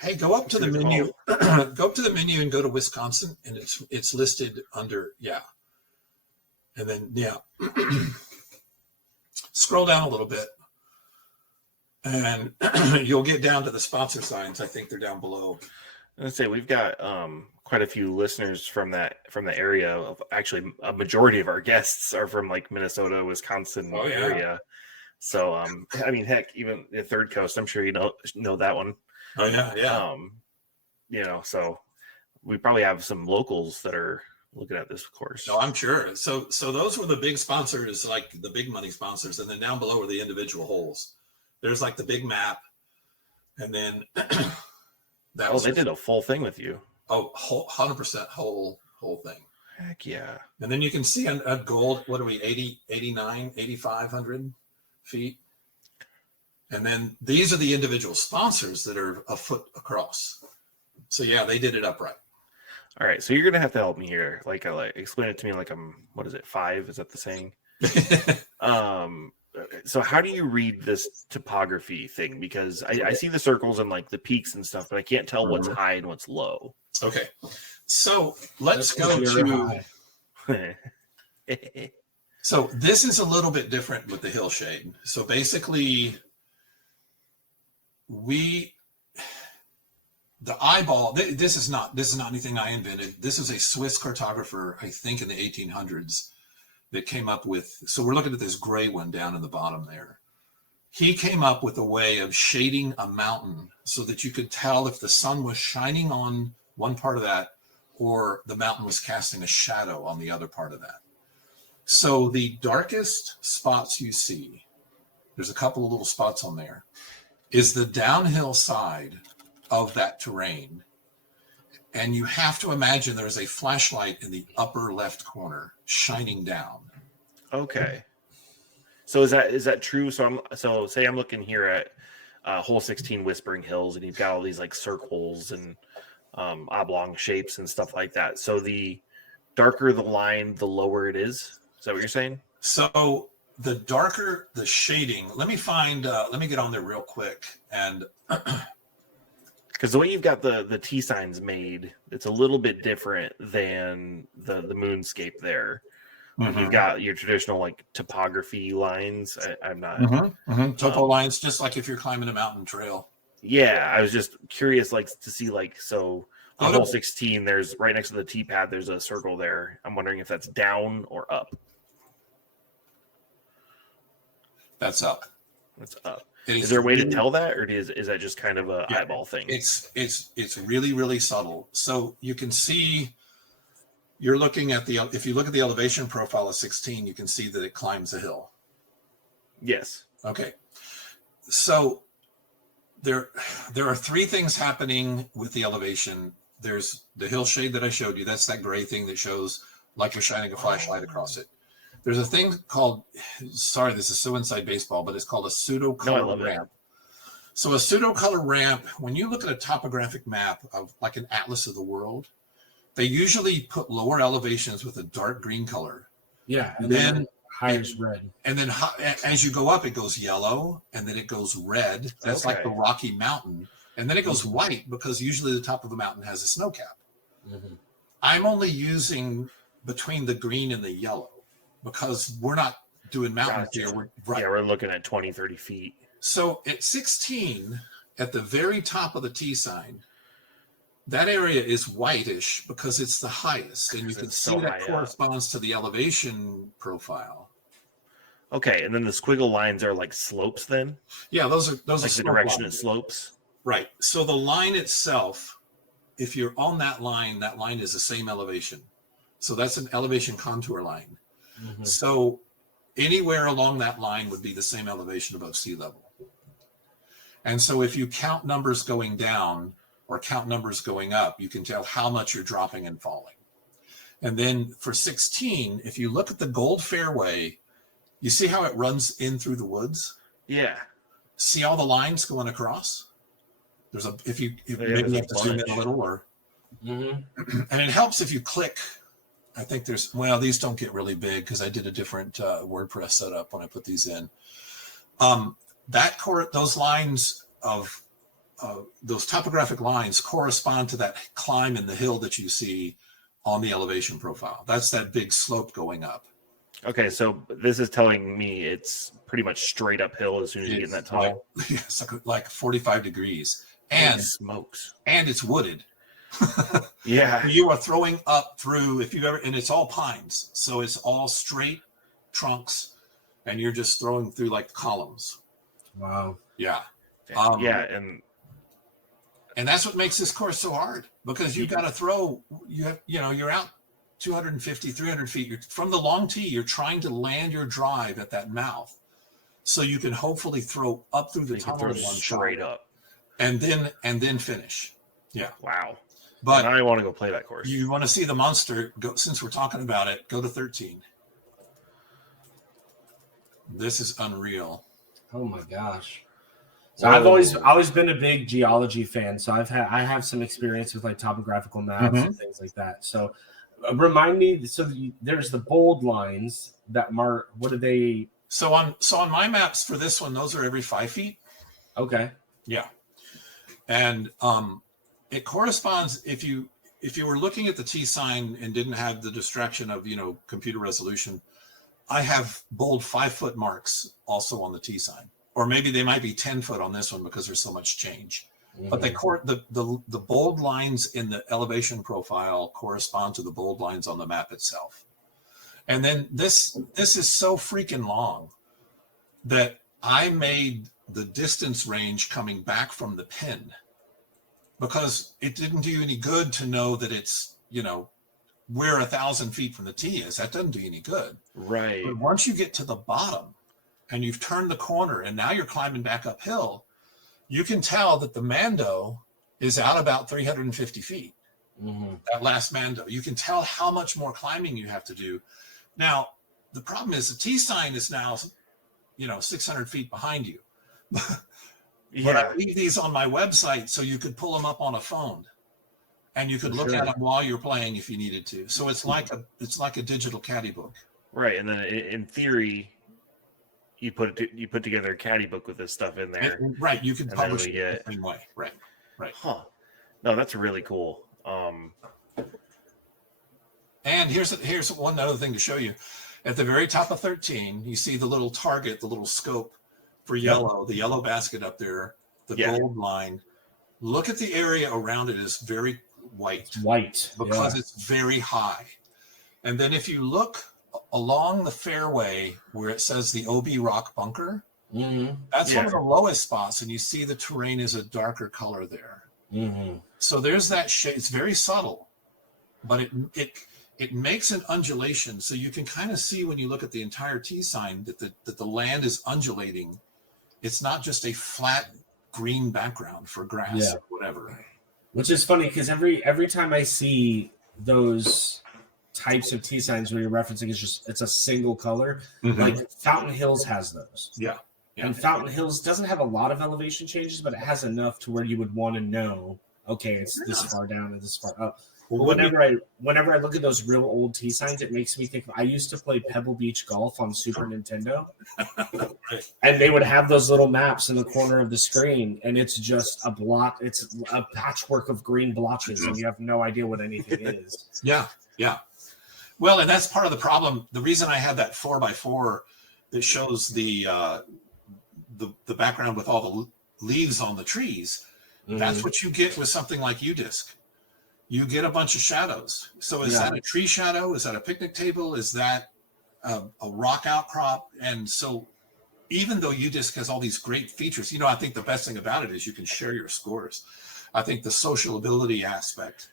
hey, go up to the menu, go up to the menu and go to Wisconsin, and it's listed under, and then, scroll down a little bit, and you'll get down to the sponsor signs. I think they're down below. Let's say we've got quite a few listeners from the area. Of actually, a majority of our guests are from like Minnesota, Wisconsin area. So, I mean, heck, even the Third Coast, I'm sure you know that one. Oh yeah. So we probably have some locals that are looking at this course. No, I'm sure. So those were the big sponsors, like the big money sponsors, and then down below are the individual holes. There's like the big map, and then they did a full thing with you. Oh, 100% whole thing. Heck yeah. And then you can see a gold, what are we, 8,500 feet? And then these are the individual sponsors that are a foot across. So yeah, they did it upright. All right. So you're going to have to help me here. Like explain it to me like I'm, 5? Is that the saying? So how do you read this topography thing? Because I see the circles and like the peaks and stuff, but I can't tell what's high and what's low. Okay. So let's go to, so this is a little bit different with the hill shade. So basically the eyeball, this is not anything I invented. This is a Swiss cartographer, I think in the 1800s, that came up with, so we're looking at this gray one down in the bottom there. He came up with a way of shading a mountain so that you could tell if the sun was shining on one part of that or the mountain was casting a shadow on the other part of that. So the darkest spots you see, there's a couple of little spots on there, is the downhill side of that terrain. And you have to imagine there's a flashlight in the upper left corner shining down. Okay. So is that true? So say I'm looking here at hole 16 Whispering Hills, and you've got all these like circles and oblong shapes and stuff like that. So the darker the line, the lower it is. Is that what you're saying? So the darker the shading, let me get on there real quick. And because the way you've got the T signs made, it's a little bit different than the moonscape there. when you've got your traditional like topography lines. I'm not Topo lines, just like if you're climbing a mountain trail. Yeah, I was just curious, like to see like so on Go hole to- 16. There's right next to the tee pad. There's a circle there. I'm wondering if that's down or up. That's up. That's up. It Is there a way to really- tell that, or is that just kind of a Yeah, eyeball thing? It's really, really subtle. So you can see, you're looking at if you look at the elevation profile of 16, you can see that it climbs a hill. Yes. Okay. So there are three things happening with the elevation. There's the hillshade that I showed you. That's that gray thing that shows like you're shining a flashlight across it. There's a thing called, sorry, this is so inside baseball, but it's called a pseudo-color ramp. So a pseudo-color ramp, when you look at a topographic map of like an atlas of the world, they usually put lower elevations with a dark green color. Yeah, and then higher is red. And then as you go up, it goes yellow, and then it goes red. That's like the Rocky Mountain. And then it goes white because usually the top of the mountain has a snow cap. Mm-hmm. I'm only using between the green and the yellow because we're not doing mountains here. We're looking at 20, 30 feet. So at 16, at the very top of the T sign, that area is whitish because it's the highest, and you can see that corresponds to the elevation profile. Okay, and then the squiggle lines are like slopes then? Yeah, those are like the direction it slopes. Right. So the line itself, if you're on that line is the same elevation. So that's an elevation contour line. Mm-hmm. So anywhere along that line would be the same elevation above sea level. And so if you count numbers going down or count numbers going up, you can tell how much you're dropping and falling. And then for 16, if you look at the gold fairway, you see how it runs in through the woods? Yeah. See all the lines going across? There's maybe you have to zoom in a little, or and it helps if you click. I think these don't get really big because I did a different WordPress setup when I put these in. Those lines of those topographic lines correspond to that climb in the hill that you see on the elevation profile. That's that big slope going up. Okay, so this is telling me it's pretty much straight uphill as soon as you get in that tunnel. It's like 45 degrees. And smokes. And it's wooded. Yeah. You are throwing up through, and it's all pines. So it's all straight trunks, and you're just throwing through like columns. Wow. Yeah. And that's what makes this course so hard, because you've got to throw, you're out 250, 300 feet. From the long tee, you're trying to land your drive at that mouth so you can hopefully throw up through the tunnel in one straight shot. Up. And then finish. Yeah. Wow. But and I want to go play that course. You want to see the monster, since we're talking about it, go to 13. This is unreal. Oh my gosh. So I've always been a big geology fan. So I have some experience with like topographical maps and things like that. So remind me, there's the bold lines that mark, what are they? So on my maps for this one, those are every 5 feet. Okay. Yeah. And it corresponds, if you were looking at the T sign and didn't have the distraction of, computer resolution, I have bold 5-foot marks also on the T sign, or maybe they might be 10 foot on this one because there's so much change. Mm-hmm. But the bold lines in the elevation profile correspond to the bold lines on the map itself. And then this is so freaking long that I made the distance range coming back from the pin, because it didn't do you any good to know that it's, where 1,000 feet from the tee is. That doesn't do you any good. Right. But once you get to the bottom and you've turned the corner and now you're climbing back uphill, you can tell that the Mando is out about 350 feet. Mm-hmm. That last Mando. You can tell how much more climbing you have to do. Now, the problem is the T sign is now, 600 feet behind you. But I leave these on my website so you could pull them up on a phone, and you could look at them while you're playing if you needed to. So it's like a digital caddy book. Right, and then in theory, you put together a caddy book with this stuff in there. Right, you can publish it the same way. Right. Huh. No, that's really cool. And here's one other thing to show you. At the very top of 13, you see the little target, the little scope for yellow, the yellow basket up there, the gold line. Look at the area around it is very white. White. Because it's very high. And then if you look along the fairway where it says the OB Rock Bunker, that's one of the lowest spots. And you see the terrain is a darker color there. So there's that shade. It's very subtle, but it makes an undulation. So you can kind of see when you look at the entire T sign that the land is undulating. It's not just a flat green background for grass or whatever. Which is funny because every time I see those types of T signs where you're referencing, it's a single color. Like Fountain Hills has those. Yeah. And Fountain Hills doesn't have a lot of elevation changes, but it has enough to where you would want to know, okay, it's this far down and this far up. Well, whenever I look at those real old T signs, it makes me think I used to play Pebble Beach Golf on Super Nintendo. And they would have those little maps in the corner of the screen, and it's just a blot. It's a patchwork of green blotches, and you have no idea what anything is. Yeah. Well, and that's part of the problem. The reason I had that 4x4 that shows the background with all the leaves on the trees, that's what you get with something like UDisc. You get a bunch of shadows. So is that a tree shadow? Is that a picnic table? Is that a rock outcrop? And so even though UDisc has all these great features, I think the best thing about it is you can share your scores. I think the social ability aspect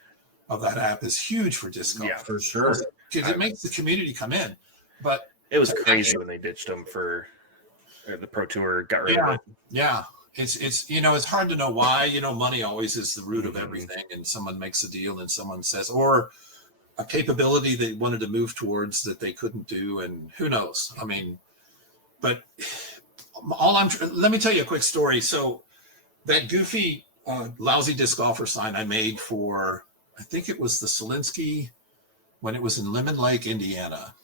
of that app is huge for disc golf. Yeah, for sure. Because it makes the community come in. But it was crazy when they ditched them for the Pro Tour, got rid of it. Yeah. It's hard to know why. Money always is the root of everything, and someone makes a deal and someone says, or a capability they wanted to move towards that they couldn't do, and who knows? I mean, but let me tell you a quick story. So that goofy, lousy disc golfer sign I made for, I think it was the Selinsky when it was in Lemon Lake, Indiana.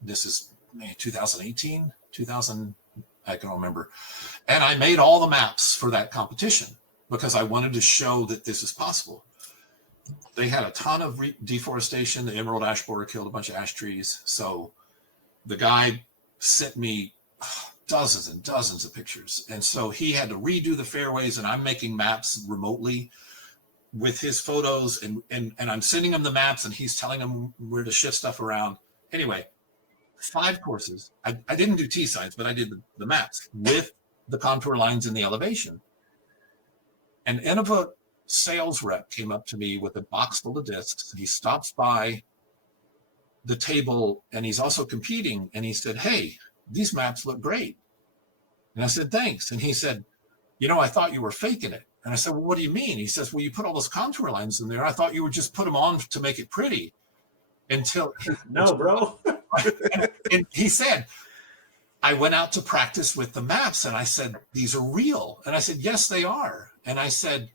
This is 2018, 2000. I can remember. And I made all the maps for that competition because I wanted to show that this is possible. They had a ton of deforestation. The emerald ash borer killed a bunch of ash trees. So the guy sent me dozens and dozens of pictures. And so he had to redo the fairways, and I'm making maps remotely with his photos. And I'm sending him the maps, and he's telling him where to shift stuff around. Anyway, 5 courses. I didn't do T signs, but I did the maps with the contour lines and the elevation. An Innova sales rep came up to me with a box full of discs. He stops by the table, and he's also competing. And he said, "Hey, these maps look great." And I said, "Thanks." And he said, "I thought you were faking it." And I said, "Well, what do you mean?" He says, "Well, you put all those contour lines in there. I thought you would just put them on to make it pretty." No, bro. And he said, "I went out to practice with the maps," and I said, "These are real." And I said, "Yes, they are." And I said,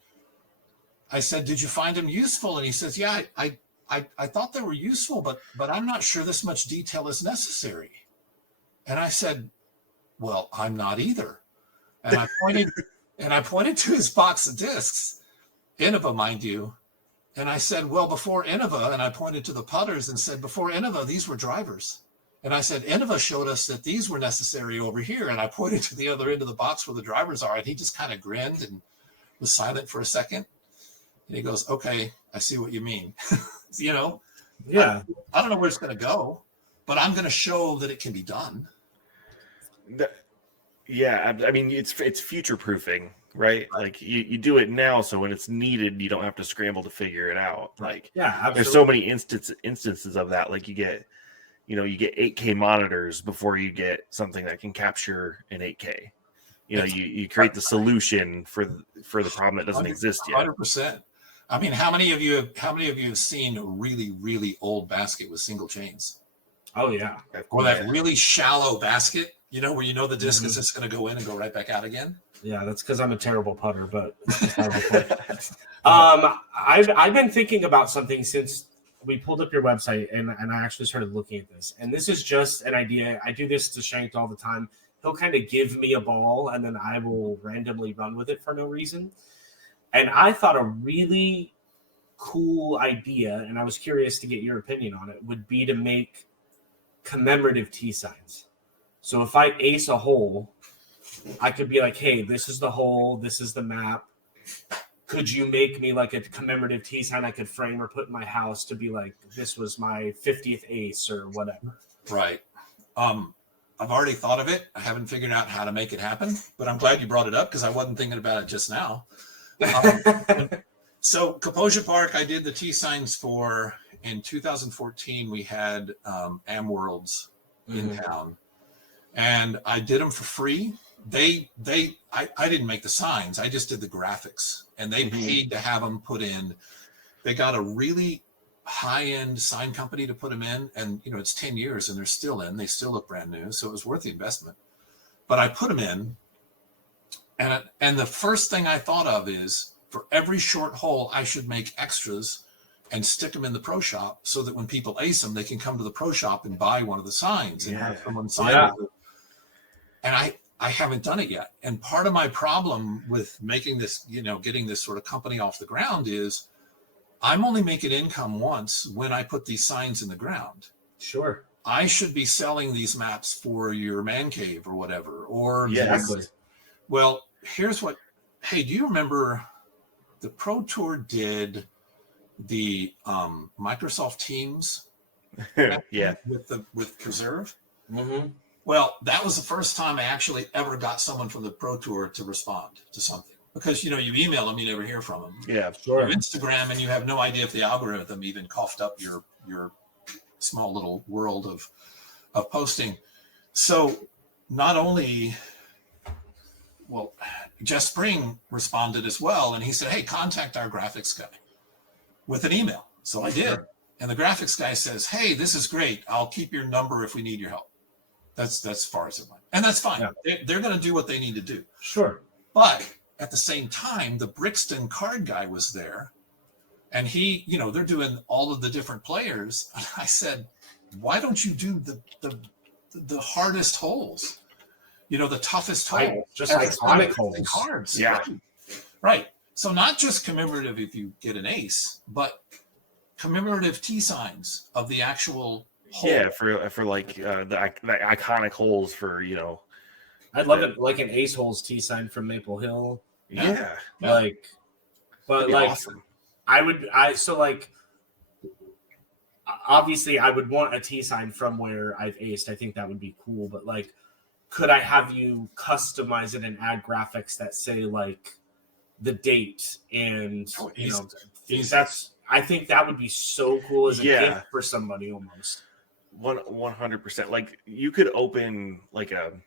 "Did you find them useful?" And he says, "Yeah, I thought they were useful, but I'm not sure this much detail is necessary." And I said, "Well, I'm not either." And I pointed to his box of discs, Innova, mind you. And I said, "Well, before Innova," and I pointed to the putters and said, "Before Innova, these were drivers." And I said, "Innova showed us that these were necessary over here." And I pointed to the other end of the box where the drivers are. And he just kind of grinned and was silent for a second. And he goes, "Okay, I see what you mean." Yeah. I don't know where it's going to go, but I'm going to show that it can be done. Yeah, I mean, it's future proofing, right? Like you do it now, so when it's needed, you don't have to scramble to figure it out. Like, absolutely. There's so many instances of that. Like you get 8K monitors before you get something that can capture an 8K. You create the solution for the problem that doesn't exist yet. 100%. I mean, how many of you have seen a really, really old basket with single chains? Oh yeah. Or that really shallow basket, where the disc is just going to go in and go right back out again. Yeah, that's because I'm a terrible putter, but I've been thinking about something since we pulled up your website and I actually started looking at this. And this is just an idea. I do this to Shanked all the time. He'll kind of give me a ball and then I will randomly run with it for no reason. And I thought a really cool idea, and I was curious to get your opinion on it, would be to make commemorative T signs. So if I ace a hole, I could be like, hey, this is the hole, this is the map. Could you make me like a commemorative T sign I could frame or put in my house to be like, this was my 50th ace or whatever? Right. I've already thought of it. I haven't figured out how to make it happen, but I'm glad you brought it up because I wasn't thinking about it just now. So Kaposia Park, I did the T signs for in 2014. We had Am Worlds in town, and I did them for free. I didn't make the signs. I just did the graphics, and they paid to have them put in. They got a really high-end sign company to put them in, and it's 10 years and they're still in. They still look brand new, so it was worth the investment. But I put them in, and the first thing I thought of is for every short hole I should make extras and stick them in the pro shop so that when people ace them, they can come to the pro shop and buy one of the signs and have someone sign it. And I haven't done it yet. And part of my problem with making this, getting this sort of company off the ground is I'm only making income once when I put these signs in the ground. Sure. I should be selling these maps for your man cave or whatever. Or Exactly. Well, here's what. Hey, do you remember the Pro Tour did the Microsoft Teams? Yeah. With Preserve. Mm-hmm. Well, that was the first time I actually ever got someone from the Pro Tour to respond to something. Because, you email them, you never hear from them. Yeah, sure. You Instagram, and you have no idea if the algorithm even coughed up your small little world of posting. So not only, Jeff Spring responded as well, and he said, hey, contact our graphics guy with an email. So I did. Sure. And the graphics guy says, hey, this is great. I'll keep your number if we need your help. That's as far as it went. And that's fine. Yeah. They're going to do what they need to do. Sure. But at the same time, the Brixton card guy was there, and he, they're doing all of the different players. And I said, why don't you do the hardest holes? The toughest holes. Just iconic holes. Cards. Yeah. Right. So not just commemorative if you get an ace, but commemorative T signs of the actual hole. Yeah, for like the iconic holes for, I'd love it like an ace holes T sign from Maple Hill. Yeah. Awesome. Obviously I would want a T sign from where I've aced. I think that would be cool, but could I have you customize it and add graphics that say the date and I think that would be so cool as a gift for somebody almost. 100%. Like you could open like an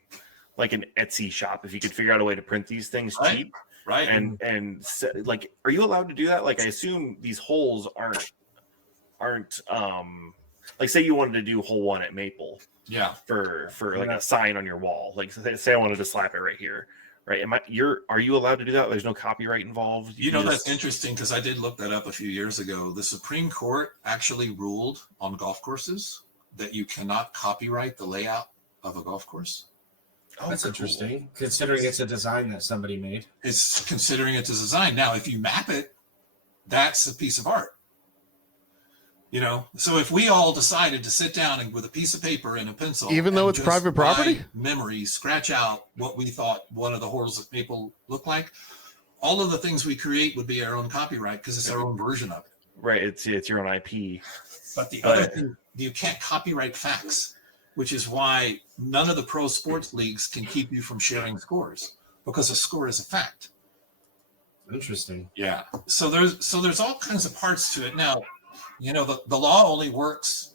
Etsy shop if you could figure out a way to print these things cheap. Right. And are you allowed to do that? Like, I assume these holes aren't say you wanted to do hole 1 at Maple. Yeah. For a sign on your wall. Like say I wanted to slap it right here. Right. Are you allowed to do that? There's no copyright involved. That's interesting because I did look that up a few years ago. The Supreme Court actually ruled on golf courses that you cannot copyright the layout of a golf course. Oh, that's interesting, considering it's a design that somebody made. It's considering it's a design. Now, if you map it, that's a piece of art. So if we all decided to sit down and with a piece of paper and a pencil, even though it's private property, memories, scratch out what we thought one of the holes at Maple looked like, all of the things we create would be our own copyright because it's our own version of it. Right. It's your own IP. But the other thing, you can't copyright facts, which is why none of the pro sports leagues can keep you from sharing scores because a score is a fact. Interesting. Yeah. So there's all kinds of parts to it. Now, the law only works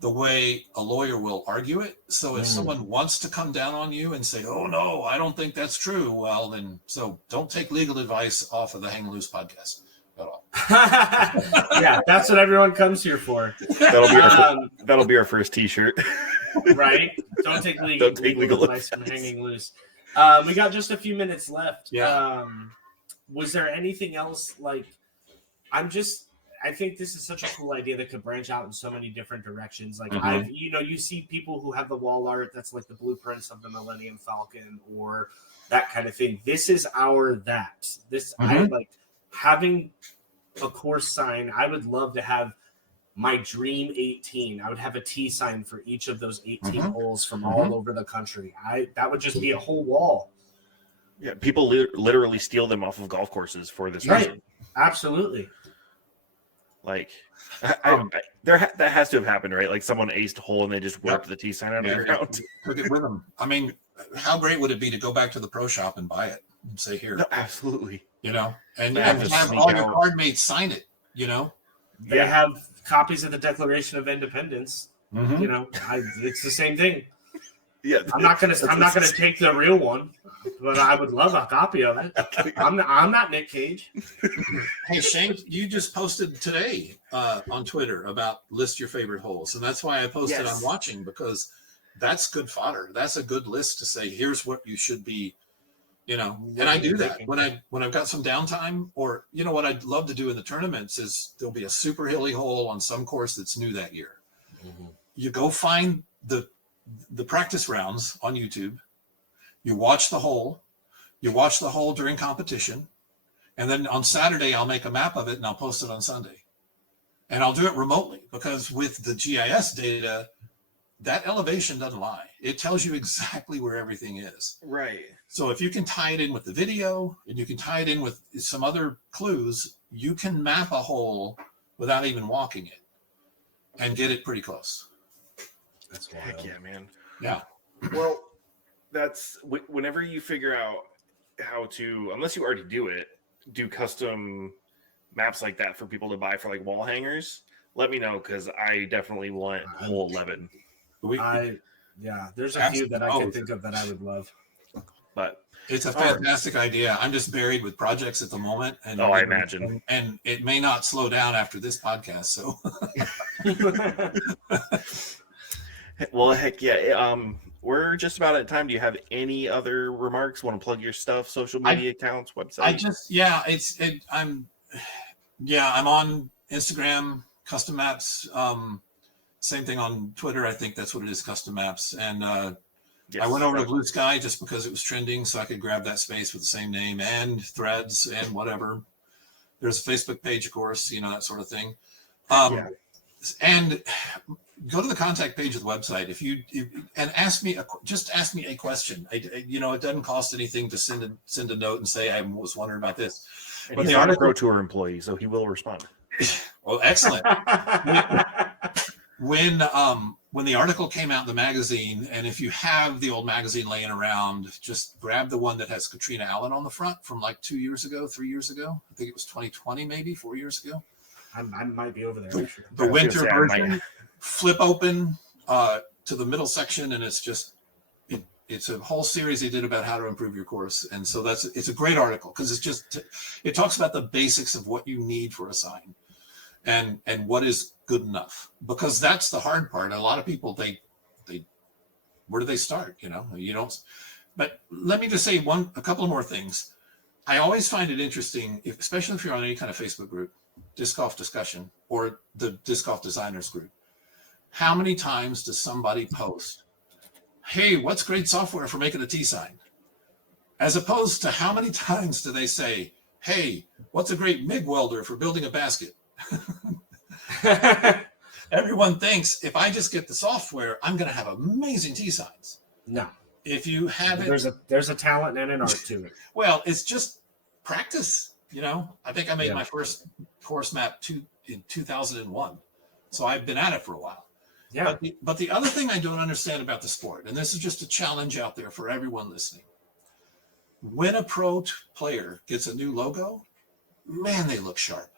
the way a lawyer will argue it. So if someone wants to come down on you and say, oh, no, I don't think that's true. Well, then, so don't take legal advice off of the Hang Loose podcast at all. Yeah, that's what everyone comes here for. That'll be our first T-shirt. Right? Don't take legal advice from Hanging Loose. We got just a few minutes left. Yeah. Was there anything else I think this is such a cool idea that could branch out in so many different directions. You see people who have the wall art that's like the blueprints of the Millennium Falcon or that kind of thing. This is I like having a course sign, I would love to have my dream 18. I would have a T sign for each of those 18 holes from all over the country. That would just be a whole wall. Yeah, people literally steal them off of golf courses for this Right. reason. Absolutely. Like, that has to have happened, right? Like someone aced a hole and they just whipped the T sign out of the ground. Took it with them. I mean, how great would it be to go back to the pro shop and buy it and say, here, No, absolutely. you know, and Yeah, have just all sneak your out. card mates sign it, you know? They have copies of the Declaration of Independence. Mhm. You know, it's the same thing. Yeah, I'm not gonna take the real one, but I would love a copy of it. I'm not Nick Cage. Hey, Shank, you just posted today on Twitter about list your favorite holes. And that's why I posted on watching, because that's good fodder. That's a good list to say, here's what you should be, you know. And I do that when I've got some downtime, or, you know, what I'd love to do in the tournaments is there'll be a super hilly hole on some course that's new that year. You go find the practice rounds on YouTube. You watch the hole. You watch the hole during competition. And then on Saturday, I'll make a map of it and I'll post it on Sunday. And I'll do it remotely, because with the GIS data, that elevation doesn't lie. It tells you exactly where everything is. right. So if you can tie it in with the video and you can tie it in with some other clues, you can map a hole without even walking it and get it pretty close. That's Heck wild. yeah, man. Yeah. Well, that's whenever you figure out how to, unless you already do custom maps like that for people to buy for like wall hangers, let me know, because I definitely want hole 11. There's a few that I can think of that I would love. But It's a fantastic idea. I'm just buried with projects at the moment. And I imagine. And it may not slow down after this podcast. So well, heck yeah. We're just about at time. Do you have any other remarks? Want to plug your stuff, social media accounts, website? I'm on Instagram, custom maps. Same thing on Twitter. I think that's what it is, custom maps. And I went over to Blue Sky just because it was trending, so I could grab that space with the same name, and Threads and whatever. There's a Facebook page, of course, you know, that sort of thing. And go to the contact page of the website and ask me a question. You know, it doesn't cost anything to send a note and say, I was wondering about this. And But he's the not a article, Pro Tour employee, so he will respond. well, excellent. When the article came out in the magazine, and if you have the old magazine laying around, just grab the one that has Katrina Allen on the front from like 3 years ago. I think it was 2020, maybe 4 years ago. I might be over there. The winter version, flip open to the middle section, and it's just it's a whole series they did about how to improve your course. And so it's a great article, because it talks about the basics of what you need for a sign and what is good enough, because that's the hard part. A lot of people, they where do they start? You know, you don't. But let me just say a couple of more things. I always find it interesting, especially if you're on any kind of Facebook group, disc golf discussion, or the disc golf designers group. How many times does somebody post, hey, what's great software for making a T sign? As opposed to how many times do they say, hey, what's a great MIG welder for building a basket? Everyone thinks if I just get the software, I'm going to have amazing T signs. No. If you have it, there's a talent and an art to it. well, it's just practice. You know, I think I made my first course map in 2001. So I've been at it for a while. Yeah. But the other thing I don't understand about the sport, and this is just a challenge out there for everyone listening. When a pro player gets a new logo, man, they look sharp.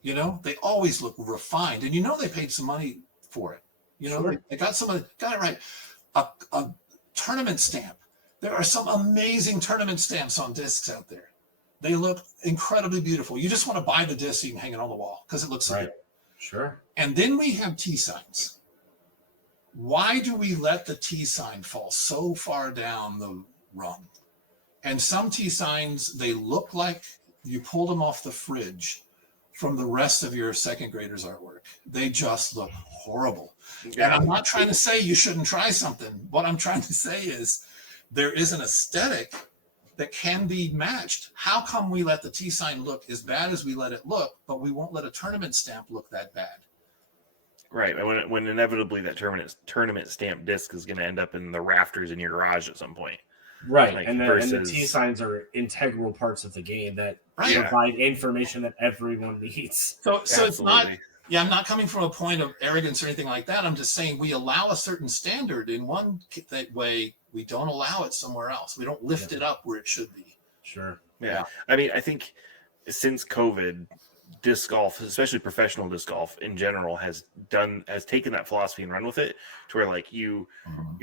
You know, they always look refined, and you know they paid some money for it. You know, they got it right. A tournament stamp. There are some amazing tournament stamps on discs out there. They look incredibly beautiful. You just want to buy the disc so you can hang it on the wall because it looks so good. Sure. And then we have T signs. Why do we let the T sign fall so far down the rung? And some T signs, they look like you pulled them off the fridge from the rest of your second graders' artwork. They just look horrible. Yeah. And I'm not trying to say you shouldn't try something. What I'm trying to say is there is an aesthetic that can be matched. How come we let the T sign look as bad as we let it look, but we won't let a tournament stamp look that bad? Right. When inevitably that tournament stamp disc is going to end up in the rafters in your garage at some point. Right. Like, and the versus- T signs are integral parts of the game that Right. provide information that everyone needs. So it's not, Absolutely. yeah, I'm not coming from a point of arrogance or anything like that. I'm just saying we allow a certain standard in one that way. We don't allow it somewhere else. We don't lift it up where it should be. Sure. Yeah. I mean, I think since COVID, disc golf, especially professional disc golf in general, has taken that philosophy and run with it to where like you're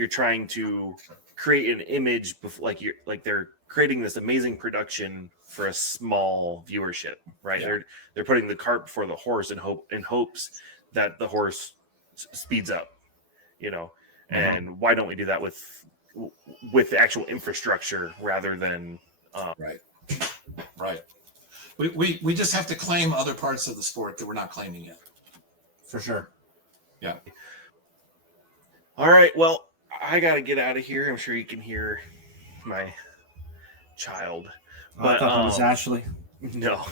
trying to create an image like they're creating this amazing production for a small viewership, right? Yeah. They're putting the cart before the horse in hopes that the horse speeds up, you know. And why don't we do that with the actual infrastructure rather than Right. We just have to claim other parts of the sport that we're not claiming yet. For sure. Yeah. All right, well, I got to get out of here. I'm sure you can hear my child. I thought that was Ashley. No.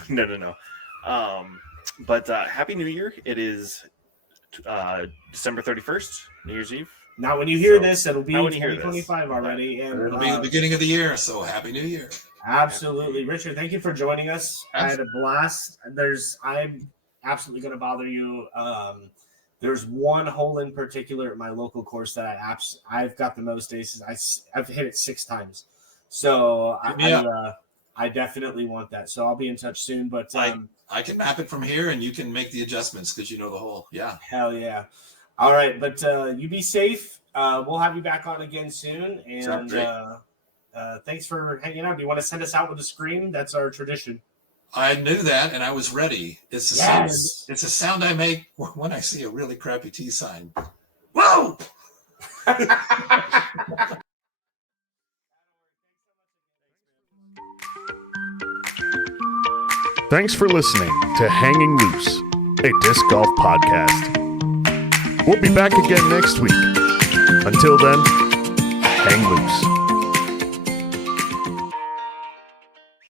But Happy New Year. It is December 31st, New Year's Eve. Now, when you hear this, it'll be now when you hear this. 2025 already. And It'll be the beginning of the year, so Happy New Year. absolutely. Richard, thank you for joining us. I had a blast. I'm absolutely going to bother you. There's one hole in particular at my local course that I've got the most aces. I've hit it 6 times. So I definitely want that. So I'll be in touch soon. But I can map it from here, and you can make the adjustments because you know the hole. Yeah. hell yeah. All right. But you be safe. We'll have you back on again soon. And thanks for hanging out. Do you want to send us out with a scream? That's our tradition. I knew that, and I was ready. It's a sound. It's a sound I make when I see a really crappy T sign. Whoa! Thanks for listening to Hanging Loose, a disc golf podcast. We'll be back again next week. Until then, hang loose.